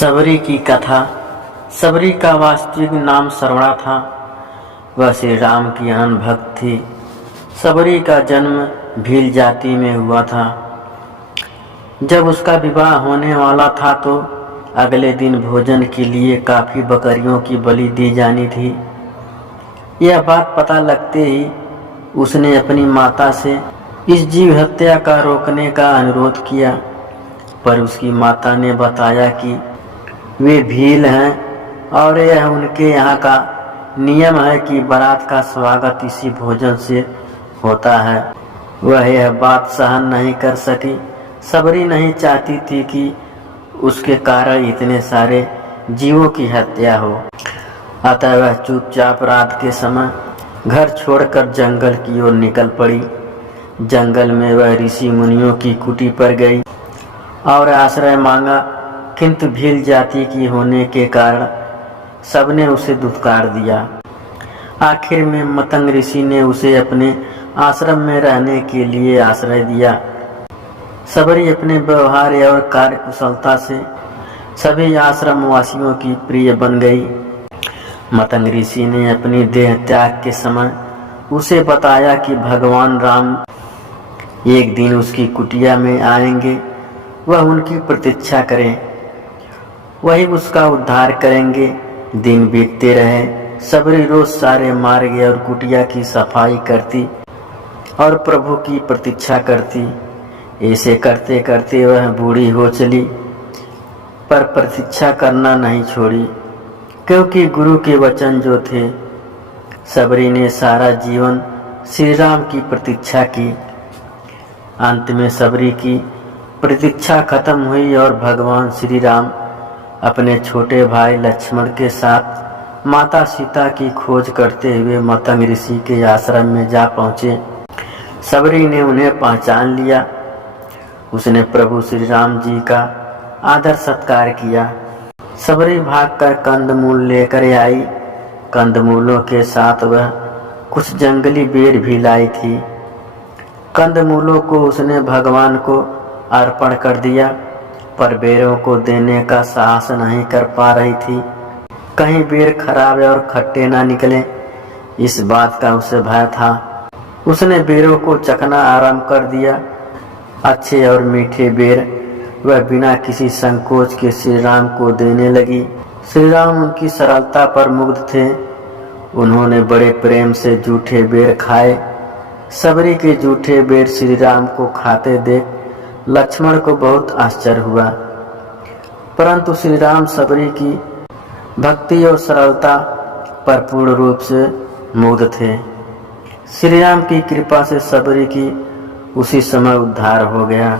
सबरी की कथा। सबरी का वास्तविक नाम सरवणा था। वह श्री राम की अनन्य भक्त थी। सबरी का जन्म भील जाति में हुआ था। जब उसका विवाह होने वाला था तो अगले दिन भोजन के लिए काफ़ी बकरियों की बलि दी जानी थी। यह बात पता लगते ही उसने अपनी माता से इस जीव हत्या का रोकने का अनुरोध किया, पर उसकी माता ने बताया कि वे भील हैं और यह उनके यहाँ का नियम है कि बारात का स्वागत इसी भोजन से होता है। वह यह बात सहन नहीं कर सकी। सबरी नहीं चाहती थी कि उसके कारण इतने सारे जीवों की हत्या हो। अतः वह चुपचाप रात के समय घर छोड़कर जंगल की ओर निकल पड़ी। जंगल में वह ऋषि मुनियों की कुटी पर गई और आश्रय मांगा, किंतु भील जाति की होने के कारण सबने उसे धुतकार दिया। आखिर में मतंग ऋषि ने उसे अपने आश्रम में रहने के लिए आश्रय दिया। सबरी अपने व्यवहार और कार्य कुशलता से सभी आश्रम वासियों की प्रिय बन गई। मतंग ऋषि ने अपनी देह त्याग के समय उसे बताया कि भगवान राम एक दिन उसकी कुटिया में आएंगे। वह उनकी प्रतीक्षा करें, वही उसका उद्धार करेंगे। दिन बीतते रहे। सबरी रोज सारे मार्ग और कुटिया की सफाई करती और प्रभु की प्रतीक्षा करती। ऐसे करते करते वह बूढ़ी हो चली, पर प्रतीक्षा करना नहीं छोड़ी, क्योंकि गुरु के वचन जो थे। सबरी ने सारा जीवन श्री राम की प्रतीक्षा की। अंत में सबरी की प्रतीक्षा खत्म हुई और भगवान श्री राम अपने छोटे भाई लक्ष्मण के साथ माता सीता की खोज करते हुए मतंग ऋषि के आश्रम में जा पहुँचे। सबरी ने उन्हें पहचान लिया। उसने प्रभु श्री राम जी का आदर सत्कार किया। सबरी भागकर कंदमूल लेकर आई। कंदमूलों के साथ वह कुछ जंगली बेर भी लाई थी। कंदमूलों को उसने भगवान को अर्पण कर दिया, पर बेरों को देने का साहस नहीं कर पा रही थी। कहीं बेर खराब और खट्टे ना निकले, इस बात का उसे भय था। उसने बेरों को चखना आरंभ कर दिया। अच्छे और मीठे बेर वह बिना किसी संकोच के श्री राम को देने लगी। श्री राम उनकी सरलता पर मुग्ध थे। उन्होंने बड़े प्रेम से जूठे बेर खाए। सबरी के जूठे बेर श्री राम को खाते देख लक्ष्मण को बहुत आश्चर्य हुआ, परंतु श्री राम सबरी की भक्ति और सरलता पर पूर्ण रूप से मुग्ध थे। श्री राम की कृपा से सबरी की उसी समय उद्धार हो गया।